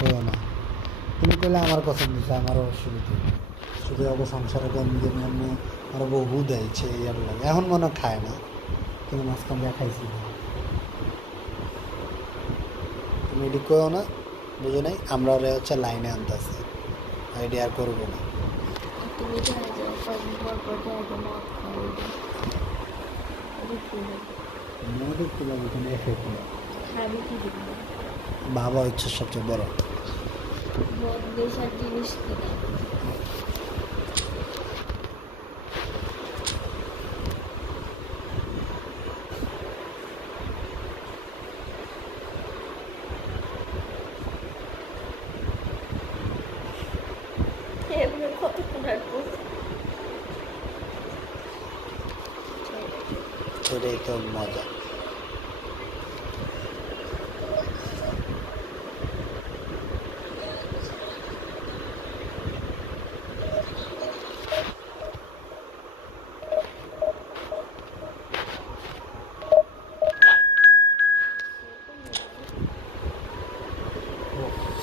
কইও না, তুমি কইলে আমার পছন্দ হচ্ছে, আমারও অসুবিধা, শুধু আবার সংসারে কর্মীকে এমনি আরো বহু দেয়ছে ইয়ার লাগে, এখন মনে খায় না, কিন্তু মাঝখান দিয়ে খাইছি না। তুমি এটি কইও না, বুঝো নাই, আমরা ওরা হচ্ছে লাইনে আনতেছি, আইডি আর করবো না। বাবা হচ্ছে সবচেয়ে বড় জিনিস এটাই তো মজা।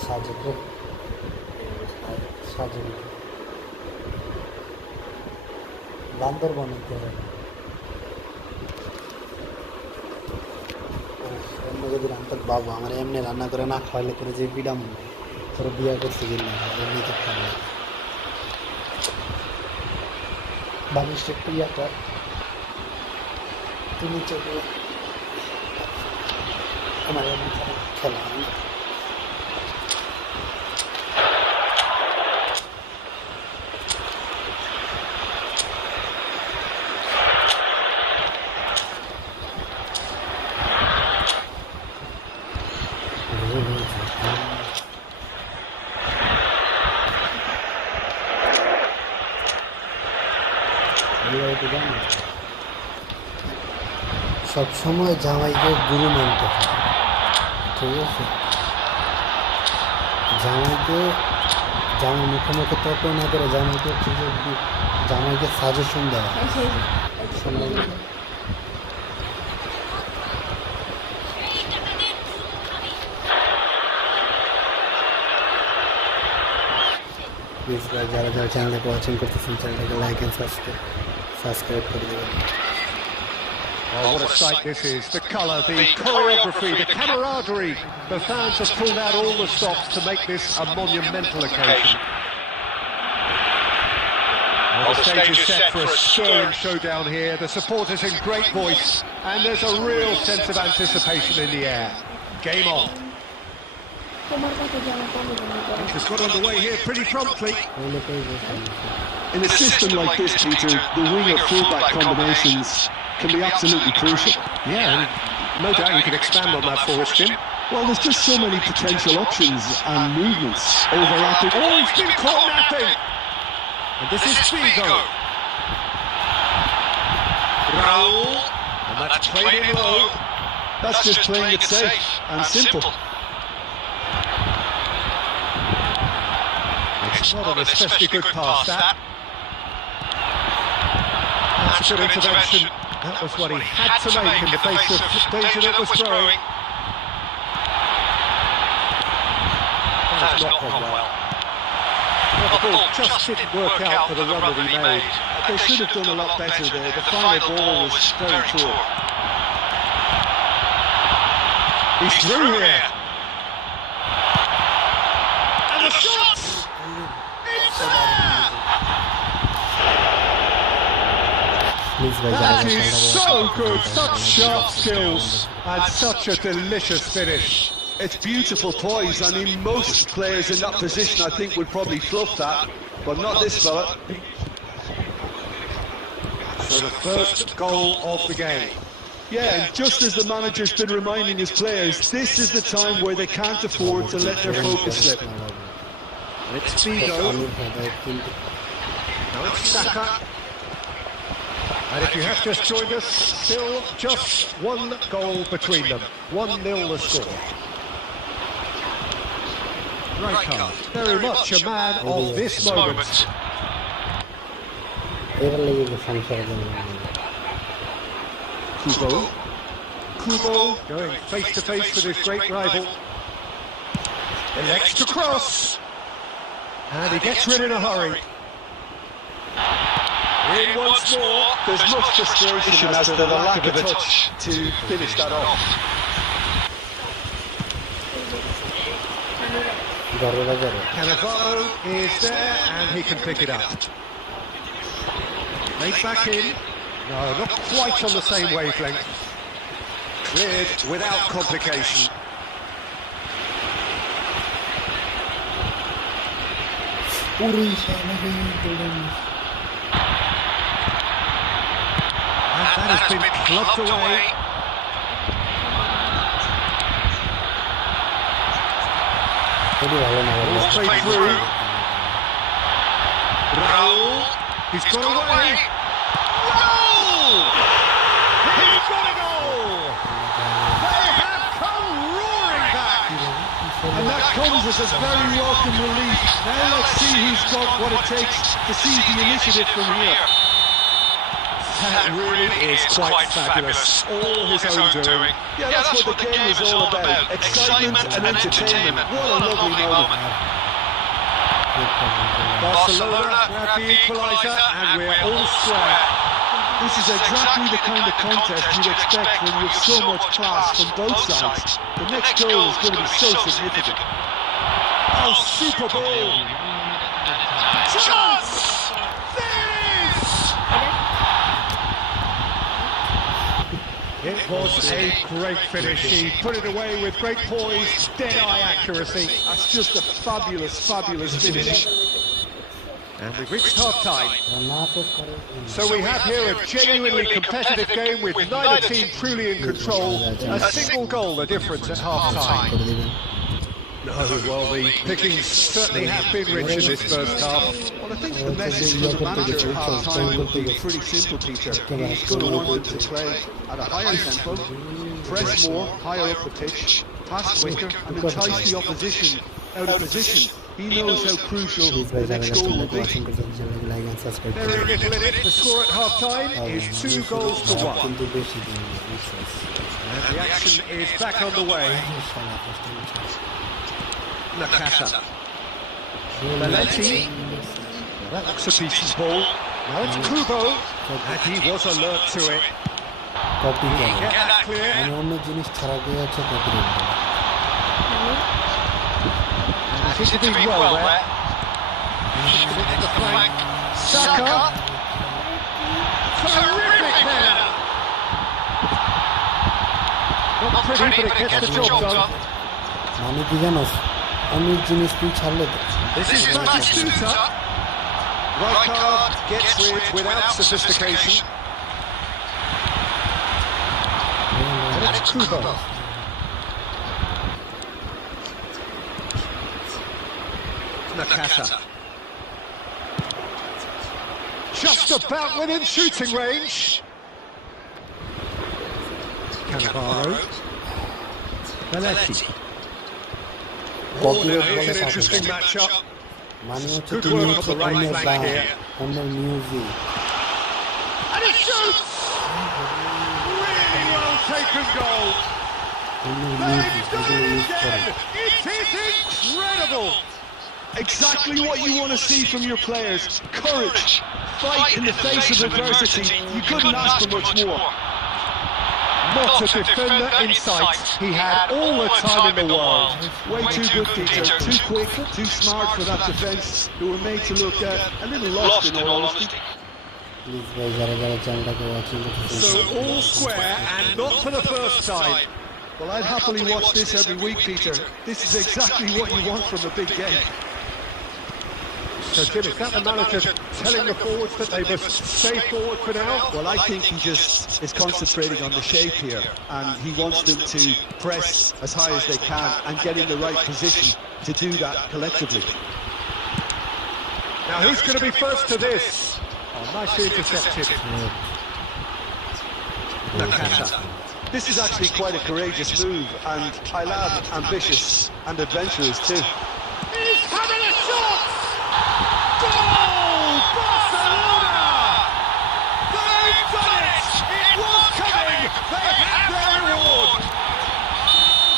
সাজে সাজে বান্দরবনে যদি রান্তার বাবু আমার এমনি রান্না করে না খাওয়ালে করে যে পিডাম তোর বিয়া করতে গেলে এমনি তো খাওয়া বালিশ একটু ইয়াটা তুমি চলে আমার এমনি খেলা সবসময় জামাইকে গুরু মানতে হয়, ঠিক আছে? জামাই মুখে মুখে তর্ক না করে জামাইকে সাজেশন দেওয়া। প্লিজ ভাই, যারা যারা চ্যানেলটাকে ওয়াচিং করতেছেন চ্যানেলটাকে লাইক এন্ড সাবস্ক্রাইব করে দেবেন। Oh, what a sight this is. The colour, the choreography, the camaraderie. The fans have pulled out all the stops to make this a monumental occasion. Well, the stage is set for a stirring showdown here. The supporters in great voice, and there's a real sense of anticipation in the air. Game on. It's got underway here pretty promptly. In a system like this, Peter, the winger-fullback combinations can be absolutely crucial. Yeah, and no doubt you can expand on that for us, Jim. Well, there's just so many potential options and movements overlapping. Oh, he's been caught napping! And this is Figo. Raul, and that's played in low. That's just playing it safe and simple. It's not an especially good pass, that. That's a good intervention. That was what he had to make in the face of danger that was growing. That has not gone well. Well, the ball just didn't work out for the run that he made. They should have done a lot better there. The final ball was very poor. He's through here. And the shot! It's there! That is so good, such sharp skills and such a delicious finish. It's beautiful poise. I mean, most players in that position, I think, would probably fluff that, but not this fella. So the first goal of the game. Yeah, and just as the manager's been reminding his players, this is the time where they can't afford to let their focus slip. It's Figo. Now it's Saka. And if you have just joined us, still just one goal between them. 1-0 the score. Rijkaard, very much a man of this moment. Kubo going face to face with his great rival. Elects to cross. And he gets rid in a hurry. In once more. There's much frustration as to the lack of a touch to finish that off. Cannavaro is there and he can pick it up. Laid back in. No, not quite on the same wavelength. Cleared without complication. And that has been clubbed away. All straight through. Raul, he's got away. Raul! He's got a goal! They have come roaring back! And that comes as a very welcome relief. Now let's see who's got what it takes to seize the initiative from here. That really is quite fabulous. All his own doing. Yeah, that's what the game is all about. Excitement and entertainment. What a lovely moment. Barcelona grab the equaliser and we're all square. This is exactly the kind of contest you'd expect when you have so much class from both sides. The next goal is going to be so significant. Oh, super ball! Chance! There it is! It was a great finish. He put it away with great poise, dead-eye accuracy. That's just a fabulous, fabulous finish. And we've reached half-time. So we have here a genuinely competitive game with neither team truly in control. A single goal the difference at half-time. No, well, the pickings certainly have been rich in this first half. Well, I think the message for the manager at half-time will be pretty simple, Peter. He's going to want them to play at a higher tempo, press more, higher up the pitch, pass quicker, and entice the opposition out of position. He knows how crucial the next goal will be. Very little in it. The score at half-time is 2 goals to 1. And the action is back on the way. Nakata. Valenti. That looks a decent ball. Now it's Kubo. And he was alert to it. Get that clear. And he seems to be well there. The flank. Saka. Terrific header. Not pretty, but it gets the job done. This is Batistuta. Right card gets rid without sophistication. And it's Kubo. Nakata. Just about within shooting range. Cannavaro. Valenti. Oh, now here's an interesting matchup. Good work on the right flank here. And it shoots! Really well taken goal. They've done it again! It is incredible! Exactly what you want to see from your players. Courage, fight in the face of adversity. You couldn't ask for much more. Not a defender in sight. He had all the time in the world. Way too good, Peter. Too quick, too smart for that defence, who were made to look a little lost in all honesty. So all square and not for the first time. Well, I'd happily watch this every week, Peter. This is exactly what you want from a big game. So Jim, is that the manager telling the forwards that they must stay forward for now? Well, I think he just is concentrating on the shape here, and he wants them to press as high as they can and get in the right position to do that collectively. Now who's going to be first to this? Oh, nicely intercepted. Nakata. This is actually quite a courageous move, and I'll add ambitious and adventurous too. He's having a shot! Goal! Barcelona! They've done it! It was coming! They had their reward!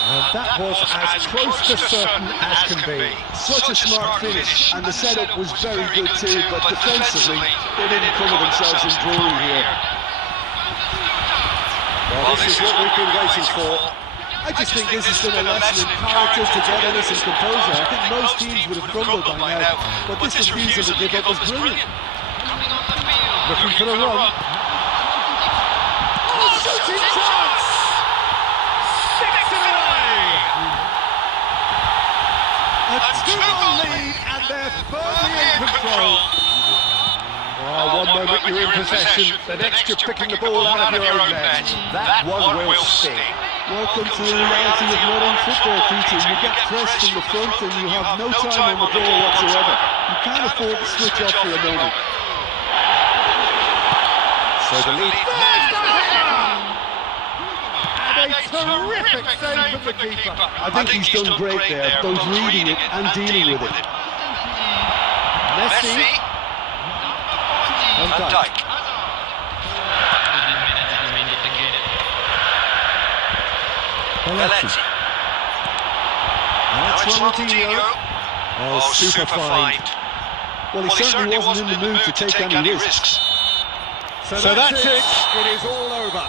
And that was as close to certain as can be. Such a smart finish, and the setup was very good too, but defensively, they didn't cover themselves in glory here. Well, this is what we've been waiting for. I just think this has been a lesson in character, togetherness and composure. I think most teams would have crumbled by now, but this refusal to give up was brilliant. Looking for the run. Oh, shooting chance! Sticks it away! A 2-0 lead, and they're firmly in control. Oh, one moment you're in possession, the next you're picking the ball out of your own net. That one will sting. Welcome to the reality of modern football, Peter. You get pressed from the front and you have no time on the ball whatsoever. You can't afford to switch off for a moment. So the lead. There's the header! And a terrific save from the keeper. I think he's done great there, both reading it and dealing with it. Messi. Van Dijk. Pelletti. Now it's Ronaldinho. Oh, super fine. Well, he certainly wasn't in the mood to take any risks. So that's it. It is all over.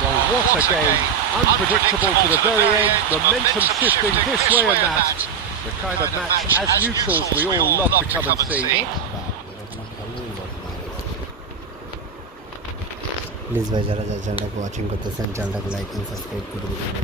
Well, what a game. Unpredictable to the very end. Momentum shifting this way and that. The kind of match, as neutrals, we all love to come and see. Please ভাই যারা যারা চ্যানেলটাকে watching করতেছেন চ্যানেলটাকে like and subscribe করে দিবেন।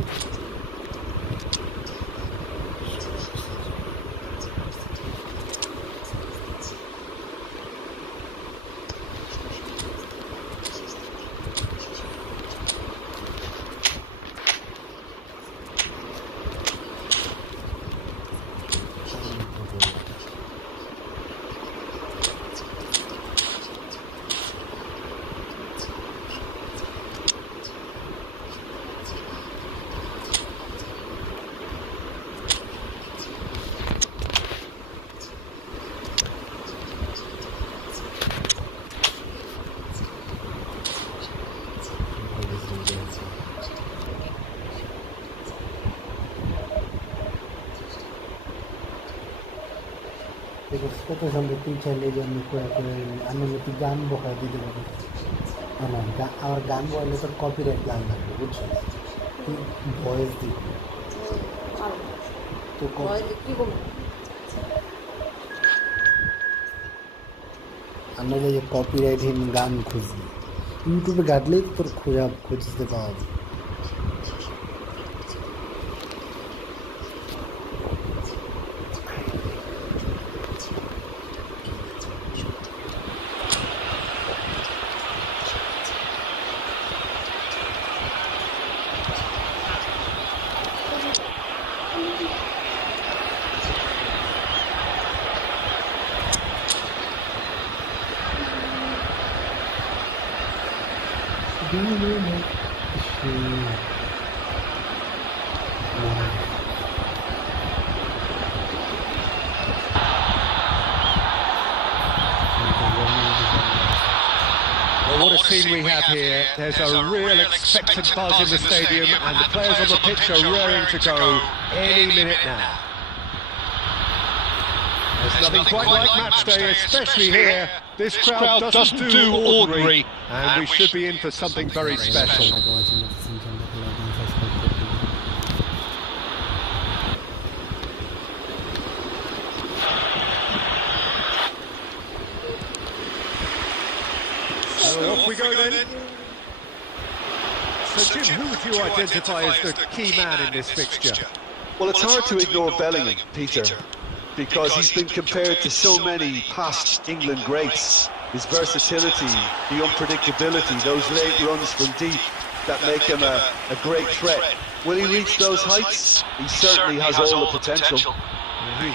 কত সময় তুই চাইলে যে আমি আমি তুই গান বকা দিতে পারি না আমার গান বললে তোর কপিরাইট গান লাগবে বুঝছো তুই ভয়েস দিবি তো আমরা যে কপিরাইটহীন গান খুঁজি ইউটিউবে ঘাটলেই তোর খুঁজতে পাওয়া যায়। Well, what a scene we have here. There's a real expectant buzz in the stadium and the players on the pitch are raring to go any minute now. There's nothing quite like match day, especially here. This crowd doesn't do ordinary and we should be in for something very special. So off we go then. So Jim, who would you identify as the key man in this fixture? Well, it's hard to ignore Bellingham, Peter, because he's been compared to so many past England greats. His versatility, the unpredictability, those late runs from deep that make him a great threat. Will he reach those heights? He certainly has all the potential.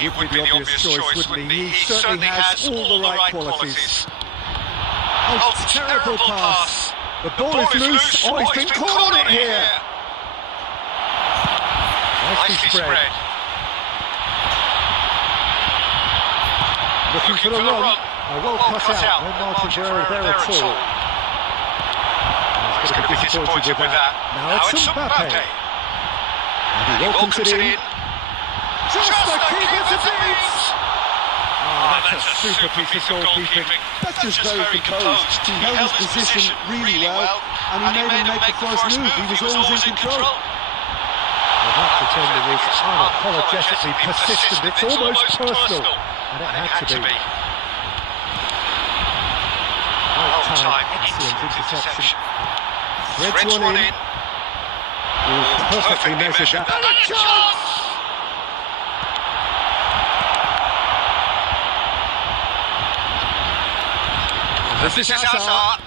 He would be the obvious choice, wouldn't he? He certainly has all the right qualities. Oh, terrible pass. The ball is loose. Oh, he's been caught on it here. Nicely spread. Looking for the run. Oh, well cut out. No margin there at all. He's going to be disappointed with that. Now it's Mbappe. And he welcomes it in. Just the keeper to beat! Oh, that's a super piece of goalkeeping. That's just very composed. He held his position really well, and he made him make the first move. He was always in control. Well, that defending is unapologetically persistent. It's almost personal, and it had to be. Well-timed, excellent interception. Threads one in. Perfectly measured that. And a chance! This is Hazard.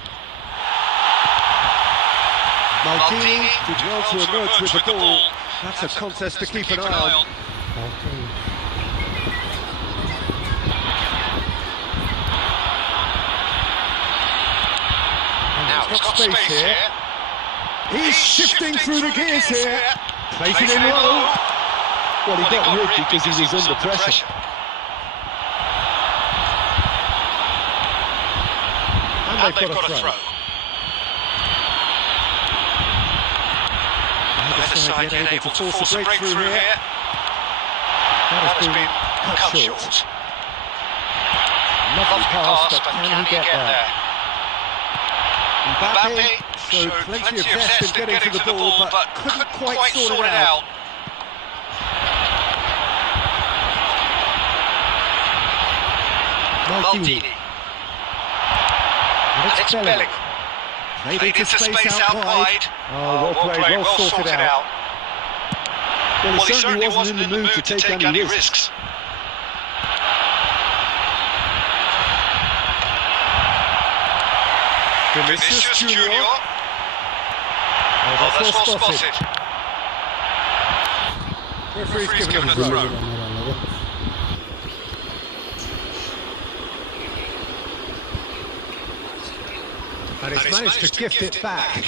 Maldini did well to emerge with the ball. That's a contest to keep an eye on. Now he's got space here. He's shifting through the gears here. Plays it in low. Well, he got rid because he was under pressure. And they've got a throw. The side yet able to force a breakthrough here. That has been cut short. Lovely pass, but can he get there? Mbappe showed plenty of zest in getting to the ball, but couldn't quite sort it out. Maldini. And it's Bellingham. Played into space out wide. Oh, well played, well sorted out. Well, he certainly wasn't in the mood to take any risks. Vinicius Junior. Oh, that's well spotted. Referee's given a throw. And he's managed to gift it back.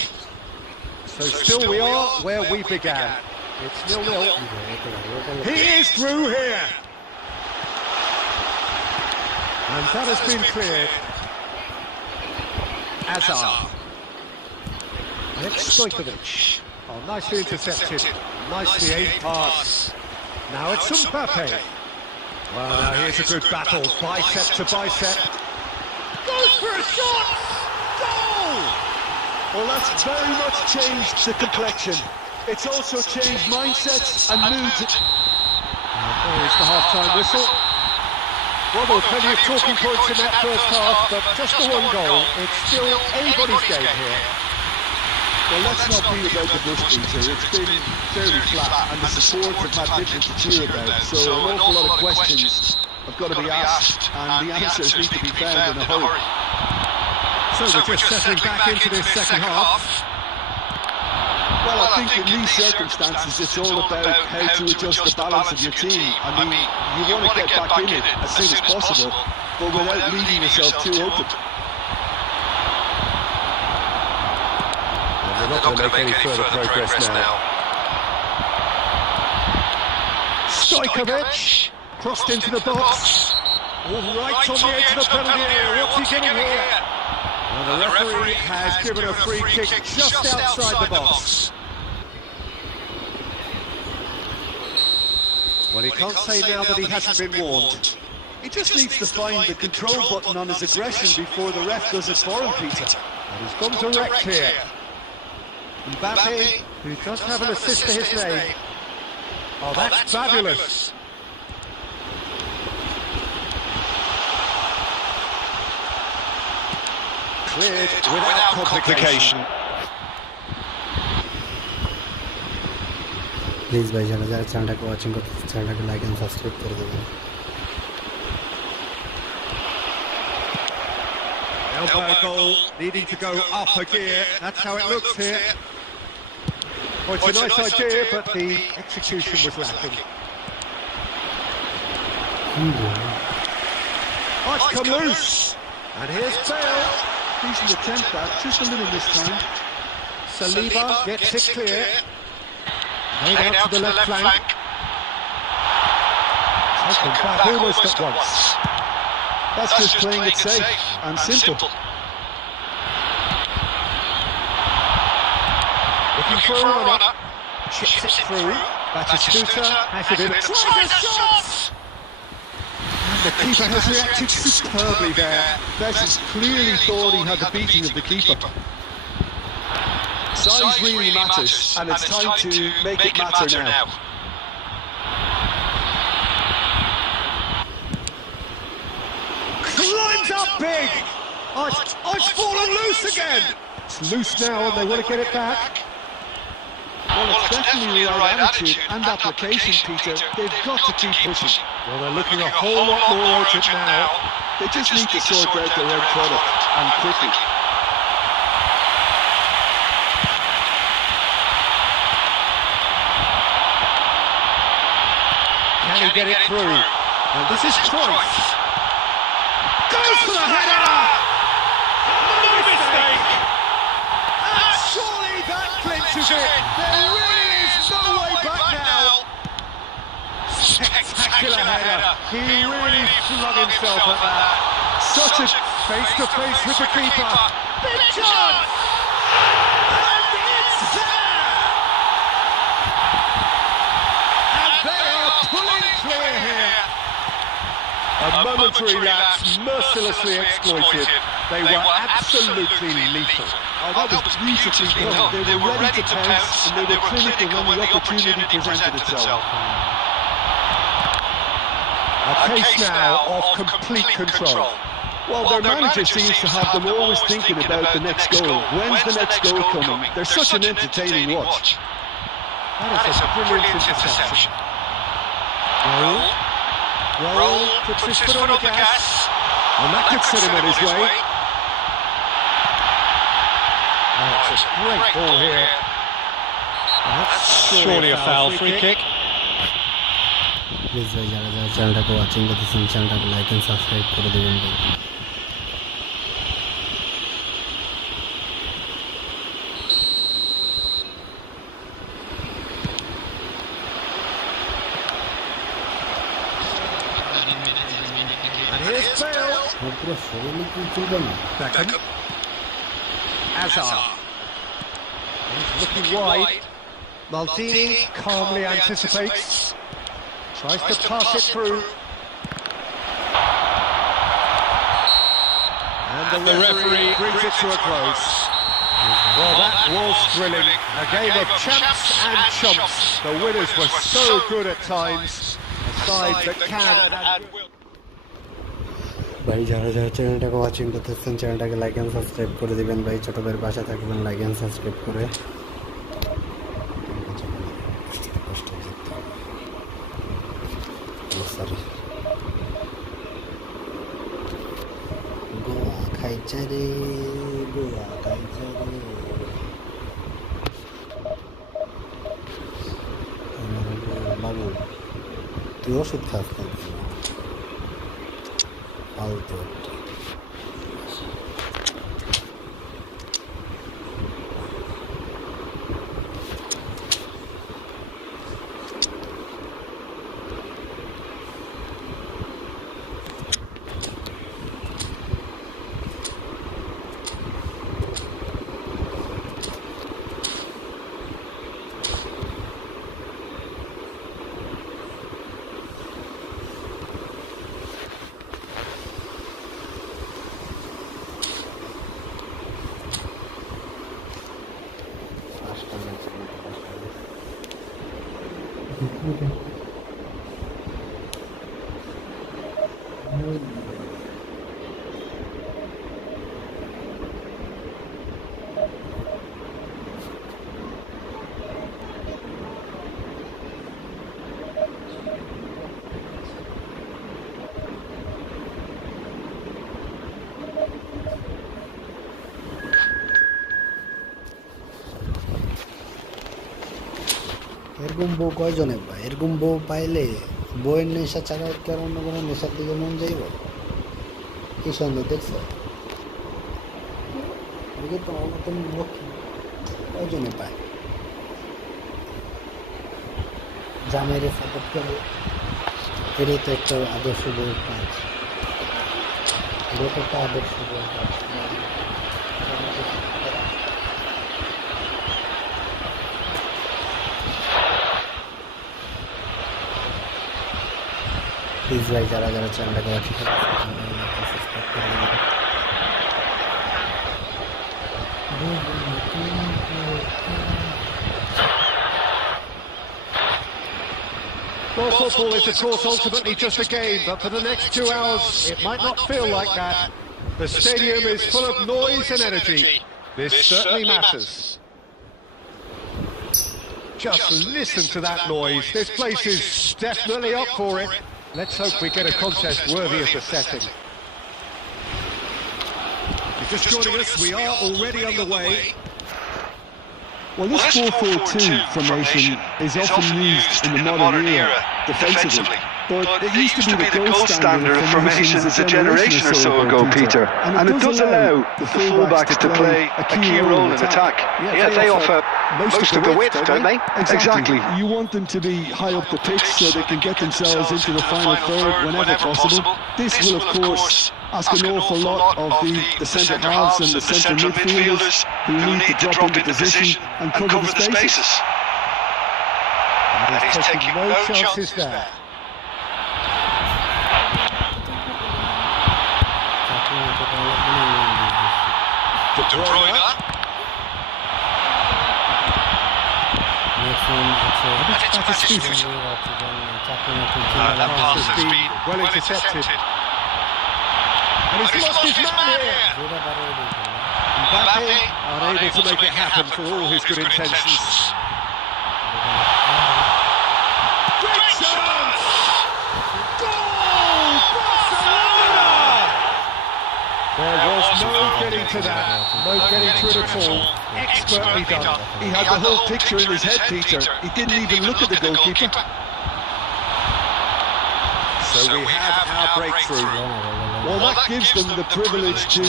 So still we are where we began. It's 0-0. He is through here. And that has been cleared. Hazard. It's Stojkovic. Oh, nicely intercepted. Nicely aimed pass. Now it's Mbappe. Well, now here's a good battle. Bicep to bicep. Goes for a shot! Goal! Well, that's very much changed the complexion. It's also changed mindsets and moods. There's the half-time whistle. Well, there were plenty of talking points in that first half, but just the one goal. It's still anybody's game here. Well, let's not be about the bush, Peter. It's been fairly flat, and the support have had little to cheer about. So an awful lot of questions have got to be asked, and the answers need to be found in a hurry. So we're just settling back into this second half. Well, I think in these circumstances it's all about how to adjust the balance of your team. I mean, you want to get back in it as soon as possible, but without leaving yourself too open. They're not going to make any further progress now. Stojkovic crossed into the box. All right on the edge of the penalty area. What's he getting here? Well, the referee has given a free kick just outside the box. Well, he can't say now that he hasn't been warned. He just needs to find the control button on his aggression before the ref does it for him, Peter. And he's gone direct here. Mbappe, who does have an assist to his name. Oh, that's fabulous. Cleared without complication. Please भाई जाना ज़रा channel को watching को channel को like and subscribe कर दो। Elbow goal, needing to go up a gear. That's how it looks here. Well, it's a nice idea, but the execution was lacking. Oh, it's come loose. And here's Bale. Decent attempt that, just a little this time. Saliba gets it clear. Played out to the left flank. Taken back almost at once. That's just playing it safe and simple. Looking for a runner. Chips it through. Batistuta has it in. Tries a shot! The keeper has reacted superbly there. Bessus clearly thought he had the beating of the keeper. Size really matters, and it's time to make it matter now. Climbs up big! Oh, it's fallen loose again! It's loose now and they want to get it back. Well, it's definitely the right attitude and application, Peter. They've got to keep pushing. Well, they're looking a whole lot more urgent now. They just need to sort out their end product, and quickly. Can he get it through? And this is Cruyff. Goes for the header! No mistake! And surely that clinches it! There really is no way back now! Spectacular header! He really flung himself at that. Such a face-to-face with the keeper. Big chance! And it's there! And they are pulling clear here. A momentary lapse mercilessly exploited. They were absolutely lethal. Oh, that was beautifully done. They were ready to pounce, and they were clinical when the opportunity presented itself. A case now of complete control. Well, their manager seems to have them always thinking about the next goal. When's the next goal coming? They're such an entertaining watch. That is a brilliant interception. Roll puts his foot on the gas, and that could set him on his way. Oh, it's a great ball here. And that's surely a foul free kick. Please ভাই যারা যারা চ্যানেলটাকে watching করতেছেন চ্যানেলটাকে like and subscribe করে দেবেন ভাই। And here's Bale. পুরো শরীরে কি চলবে না? Beckham. Hazard. He's looking wide. Maldini calmly anticipates. Tries to pass it through. And the referee brings it to a close. Well, that was thrilling. A game of champs and chumps. The winners were so good at times. A side that can and will. ভাই যারা যারা চ্যানেলটাকে watching করতেছেন চ্যানেলটাকে like and subscribe করে দিবেন ভাই। ছোট ভাইয়ের পাশে থাকবেন লাইক এন্ড সাবস্ক্রাইব করে। সরি গোয়া খাইছে রে গোয়া খাইছে রে। বাবু তুই ওষুধ খাস ফালতু একটা। এরকম বউ কয়জনে পায়? এরকম বউ পাইলে বউয়ের নেশা ছাড়া কি আর অন্য কোনো নেশার দিকে মন যাইব? কি সুন্দর দেখছো? তোমার মতন লক্ষ্মী কয়জনে পায়? জামাইরে সাপোর্ট করে, এটাই তো একটা আদর্শ বউয়ের কাজ। এটা তো একটা আদর্শ বউয়ের কাজ। প্লিজ ভাই যারা যারা চ্যানেলটাকে সাবস্ক্রাইব করে দিন। Well, football is, of course, ultimately just a game, but for the next 2 hours, it might not feel like that. The stadium is full of noise and energy. This certainly matters. Just listen to that noise. This place is definitely up for it. Let's hope we get a contest worthy of the setting. If you're just joining us, we are already underway. Well, this 4-4-2 formation is often used in the modern era defensively, but it used to be the gold standard of formations a generation or so ago, Peter. And it does allow the fullbacks to play a key role in attack. Yeah, they offer most of the width, don't they? Exactly. You want them to be high up the pitch so they can get themselves into the final third whenever possible. This will, of course, ask an awful lot of the centre halves and the centre midfielders who need to drop into position and cover the spaces. And he's taking no chances there. De Bruyne. That pass has been well intercepted. And he's lost his man here. Mbappe unable to make it happen for all his good intentions. Great chance! Goal! Barcelona! There was no getting to that, no getting to it at all. Expertly done. He had the whole picture in his head, Peter. He didn't even look at the goalkeeper. So we have our breakthrough. Well, that gives them the privilege to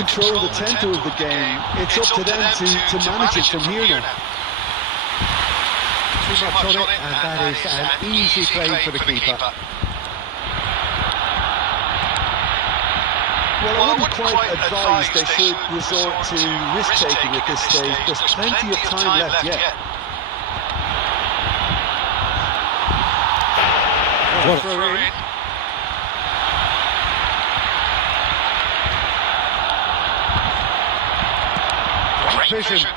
control the tempo of the game. It's up to them to manage it from here now. Too much on it, and that is an easy claim for the keeper. Well, I wouldn't quite advise they should resort to risk-taking at this stage. There's plenty of time left yet. Well, through in. Great vision.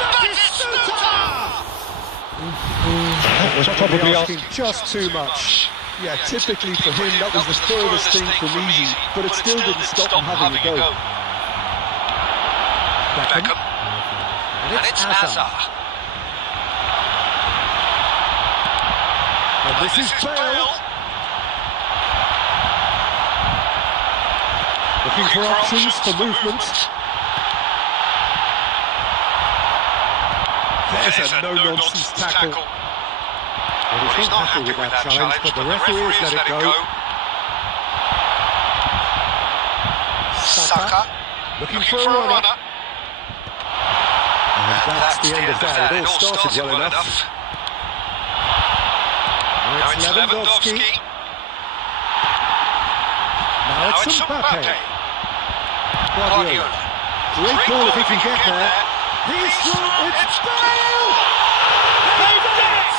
That is Suter! Probably asking just too much. Yeah, typically for him, that was the furthest thing from easy, but it still didn't stop him having a go. Beckham. And it's Hazard. And this is Bale. Looking for options for movement. There's a no-nonsense tackle. Well, he's not happy with that challenge, but the referee has let it go. Saka, looking for a runner. And that's the end of that. It all started well enough. Now it's Lewandowski. Now it's Mbappe. Guardiola. Great ball if he can get there. He's through. It's Bale! They did it!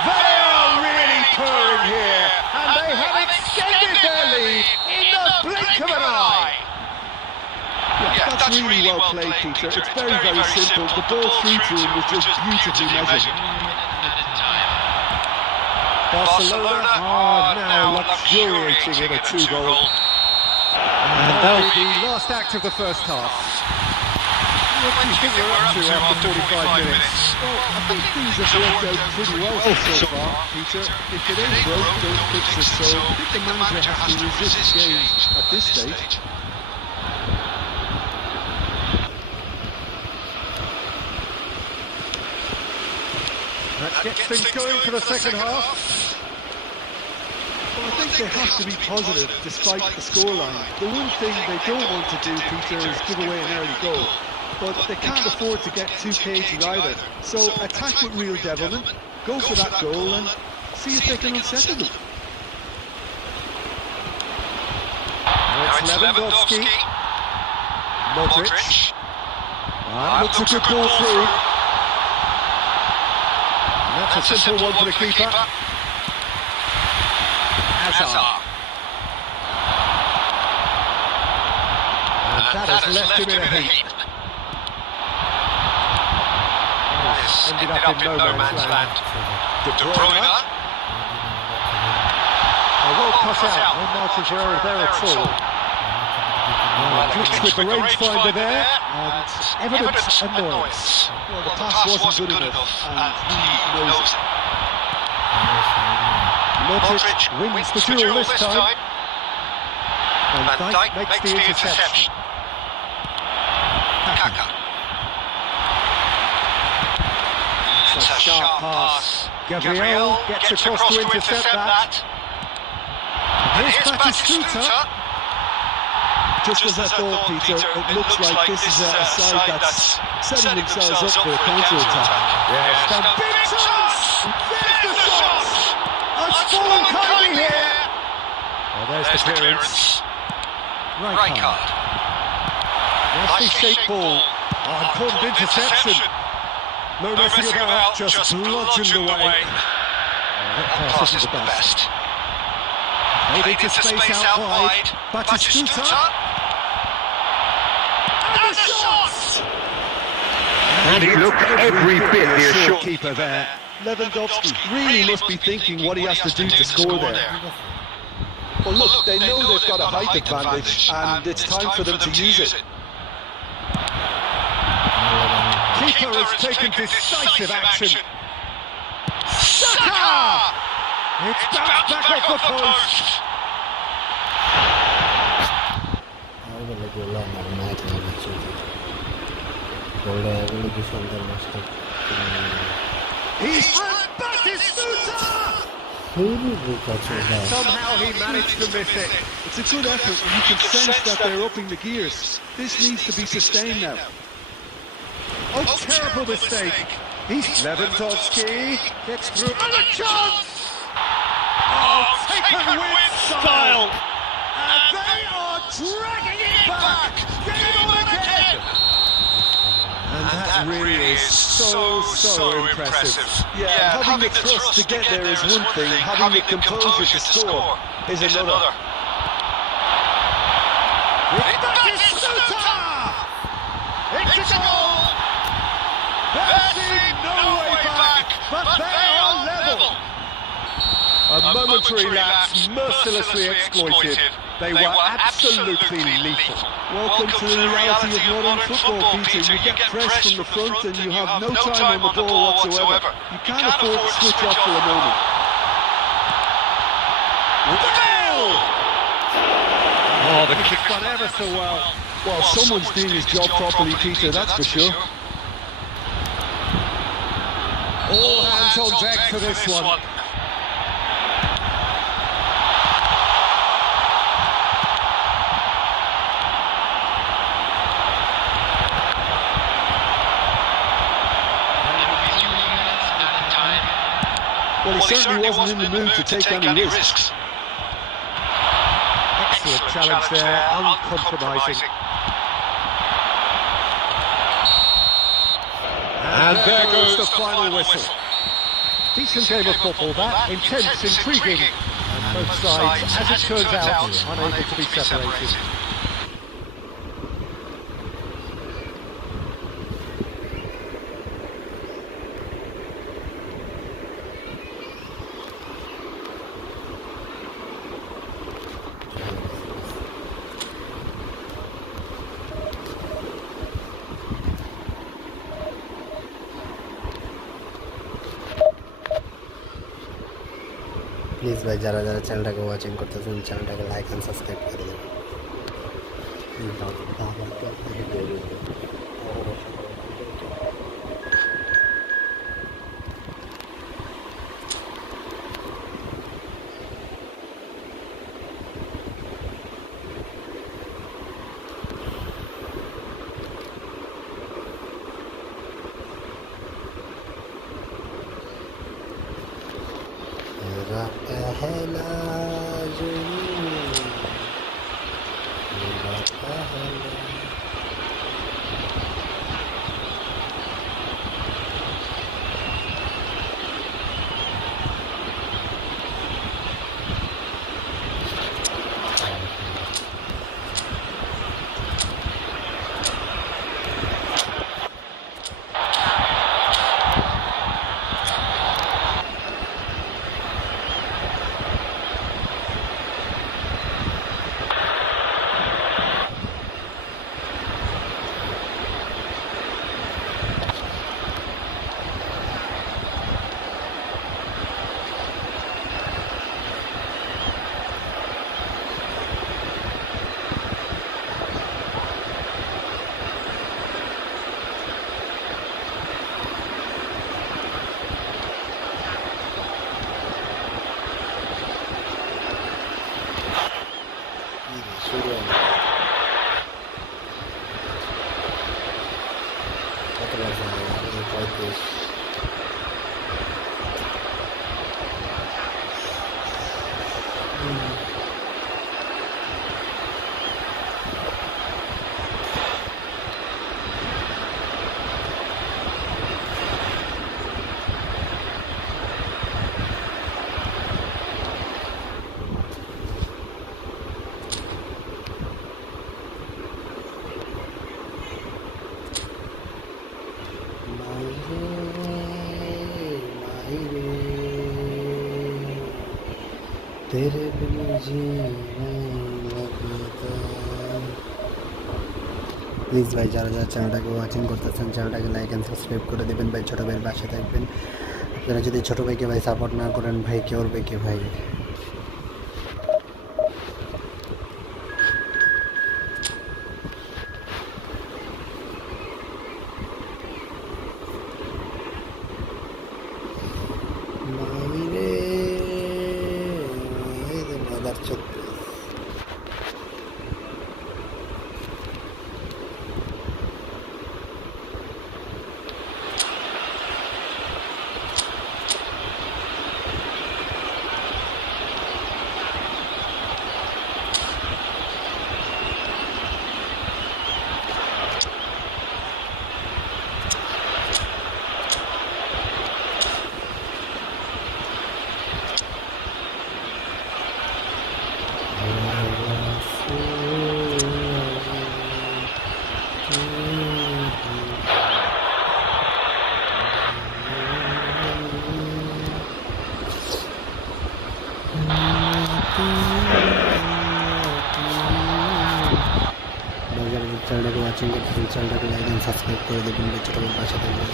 They are really purring here, and they have extended their lead in the blink of an eye. Yeah, that's really well played, Peter. It's very, very simple. The ball through to him was just beautifully measured. Barcelona are now luxuriating in a 2-goal. And that will be the last act of the first half. What do you think we're up to after 45 minutes? Well, I think things have worked out pretty well so far, Peter. If it ain't broke, don't fix it. So I think the manager has to resist games at this stage. That gets things going for the second half. Well, I think they have to be positive despite the scoreline. The one thing they don't want to do, Peter, is give away an early goal. But they can't afford to get too cagey either. So attack with real devilment, go for that goal and see if they can unsettle them. Now it's Lewandowski. Modric. Looks a good ball through. And that That's a simple one for the keeper. Hazard. And that has left him in a heap. Ended up in no man's land. De Bruyne. Well cut out, no margin for error there at all. Glitch with the rangefinder there, and evidence annoyance. Well, the pass wasn't good enough, and he knows it. Modric wins the duel this time. And Van Dijk makes the interception. Kaka. It's a sharp pass. Gabriel gets across to intercept that. And here's Batistuta. Just as I thought, Peter, it looks like this is a side that's setting themselves up for a counter-attack. Yes, and big chance! There's the shot! It's fallen kindly here! Well, there's the clearance. Right card. Nicely shaped ball. Oh, important interception. No messing about, just bludgeoned away. That pass isn't the best. Made into space out wide. Batistuta. And the shot! And he looked every bit the Short assured. keeper there. Lewandowski really must be thinking what he has to do to score there. Well, look, they know they've got a height advantage, and it's time for them to use it. Keeper has taken decisive action. Saka! It's bounced back off the post. He's had Batistuta! Somehow he managed to miss it. It's a good effort, and you can sense that they're upping the gears. This needs to be sustained now. Oh, terrible mistake. He's Lewandowski gets through and a chance! Oh, taken with style! And they are dragging it back! Game on again! And that really is so impressive. Yeah, having the trust to get there is one thing, having the composure to score is another. Batistuta! It's a goal! There seemed no way back, but they are level! A momentary lapse mercilessly exploited. They were absolutely lethal. Welcome to the reality of modern football, Peter. You get pressed from the front and you have no time on the ball whatsoever. You can't afford to switch off for a moment. Oh, the kick done ever so well. Well, someone's doing his job properly, Peter, that's for sure. All hands on deck for this one. Well, he certainly wasn't in the mood to take any risks. Excellent challenge there, uncompromising. And there goes the final whistle. Decent game of football that, intense, intriguing. And both sides, as it turns out, unable to be separated. Please ভাই যারা যারা চ্যানেলটাকে watching করতেছেন চ্যানেলটাকে like and subscribe করে দেবেন। तेरे बिना जीना लगता। প্লিজ ভাই যারা যারা চ্যানেলটাকে ওয়াচিং করতেছেন চ্যানেলটাকে লাইক অ্যান্ড সাবস্ক্রাইব করে দেবেন ভাই, ছোটো ভাইয়ের পাশে থাকবেন। আপনারা যদি ছোটো ভাইকে ভাই সাপোর্ট না করেন ভাই কে করবে কে ভাই। মাদার চোদ্দ চ্যানেলটাকে ওয়াচিং করতেছেন চ্যানেলটাকে লাইক অ্যান্ড সাবস্ক্রাইব করে দেবেন ভাই, ছোটো ভাইয়ের পাশে থাকবেন।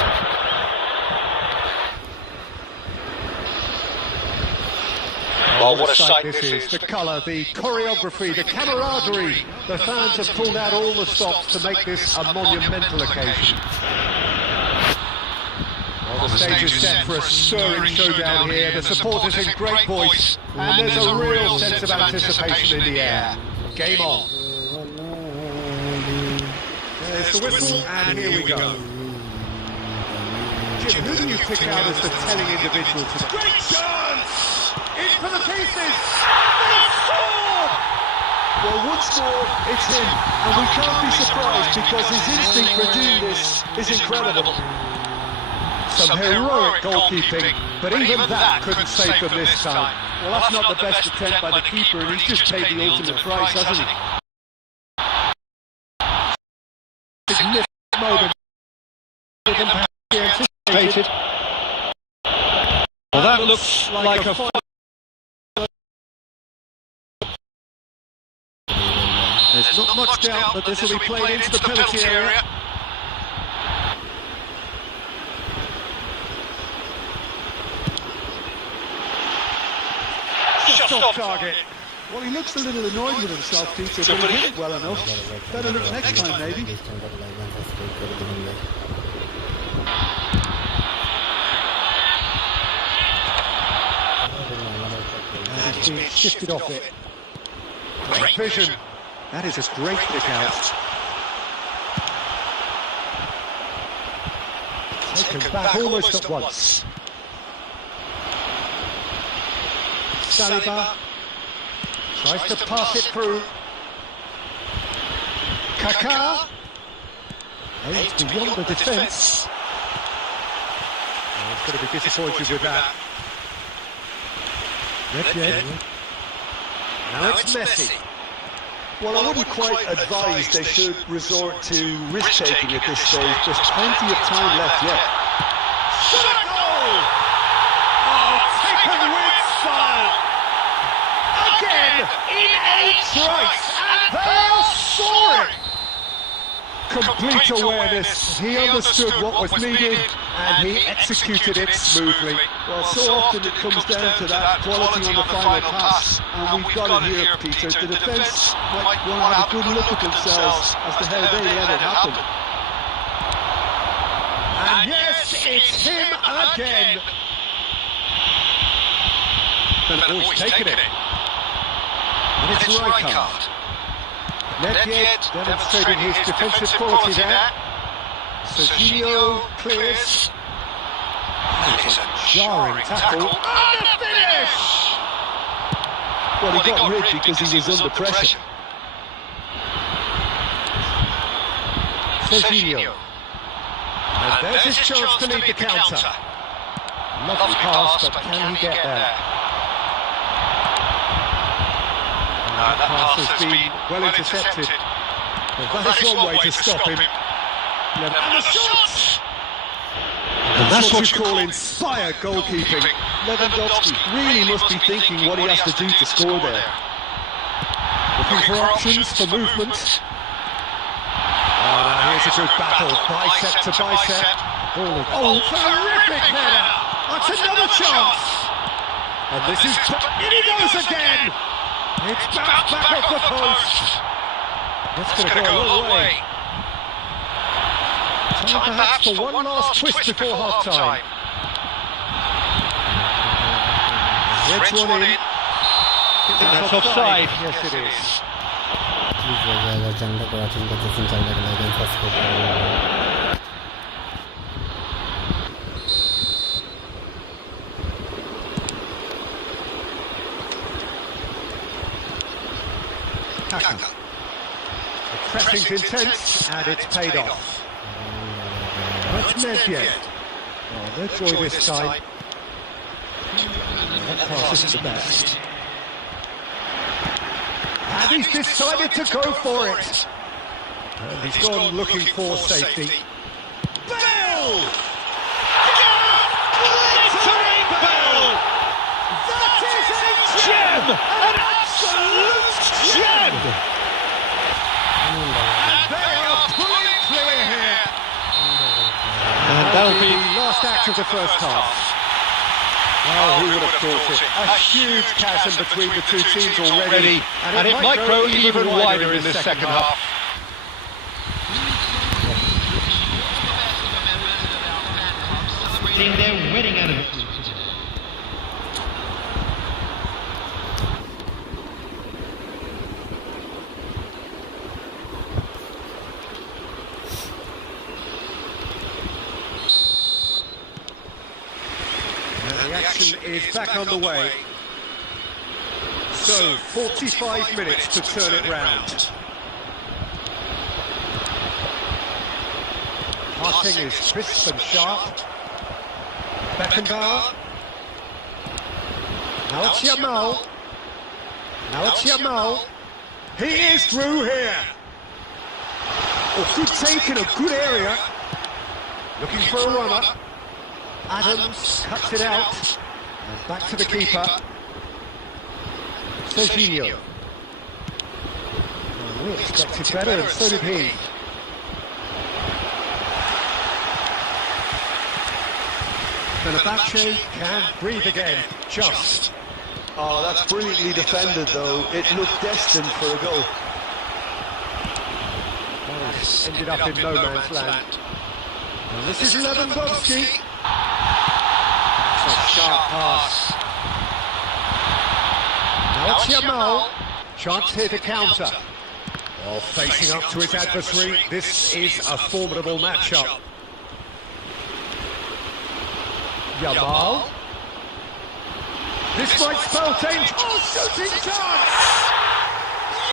Oh, what a sight this is. The colour, the choreography, the camaraderie. The fans have pulled out all the stops to make this a monumental occasion. Well, the stage is set for a stirring showdown here. The supporters in great voice, and there's a real sense of anticipation in the air. Game on. There's the whistle, and here we go. Jim, who do you pick out as the telling individual today? Great chance! In for the pieces! They score! Well, once more, it's him, and we can't be surprised because his instinct for doing this is incredible. Some heroic goalkeeping, but even that couldn't save them this time. Well, that's not the best attempt by the keeper, and he's just paid the ultimate price, hasn't he? Significant moment. Anticipated. Well, that looks like a There's not much doubt that this will be played into the penalty area. Just off target. Well, he looks a little annoyed with himself, Peter, but he did it well enough. Better look next time, maybe. And he's been shifted off it. Great vision. That is a great kick out. Taken back almost at once. Saliba tries to pass it through. Kaká aims beyond the defence. Oh, he's going to be disappointed with that. Nedved. Now it's Messi. Well, I wouldn't quite advise they should resort to risk-taking at this stage. There's plenty of time left yet. Shot a goal! Oh, taken with style! Again, in a trice, and they are soaring! Complete awareness, he understood what was needed, and he executed it smoothly. Well, so often it comes down to that quality on the final pass, and we've got it here, Peter. The defence might want to have a good look at themselves as to how they let it happen. And yes, it's him again! And he's taken it. And it's Rijkaard. Nedved demonstrating his defensive quality there. Serginho clears. That is a jarring tackle. And a finish! Well, he got rid because he was under pressure. Serginho. And there's his chance to lead the counter. Lovely pass, but can he get there? No, that pass has been well intercepted. Well, that is one way to stop him. And the shot! And that's what you call inspired goalkeeping. Lewandowski really must be thinking what he has to do to score there. Looking for options, for movement. Oh, now here's a good battle, bicep to bicep. Oh, terrific header! That's another chance! And this is... In he goes again! It's bounced back off the post! That's going to go a long way. Time perhaps for one last twist before half-time. Reds one in. That's offside. Yes, it is. Kaka. The pressing's intense and it's paid off. That's Medvedev. Oh, no joy this time. That pass isn't the best. And he's decided to go for it. And he's gone looking for safety. Bell! Glittering Bell! That is a gem! An absolute gem! And they are pulling clear here. And that'll be the last act of the first half. Oh, who would have thought it? A huge chasm between the two teams already. And it might grow even wider in this second half. They're winning out of it. The action is back on the way. So, 45 minutes to turn it round. Passing is crisp and sharp. Beckenbauer. Now it's Yamal. Now it's Yamal. He is through here. Oh, good take in a good area. Looking for a runner. Adams cuts it out. And back to the keeper. Serginho. Oh, we expected better, and so did he. Fenerbahce can breathe again, just. Oh, that's brilliantly defended, though. It looked destined for a goal. Oh, ended up in no man's land. And this is Lewandowski. It's a sharp pass. Now it's Yamal. Chance here to counter. Oh, facing up to his adversary. This is a formidable matchup. Yamal. This might spell danger. Oh, shooting chance!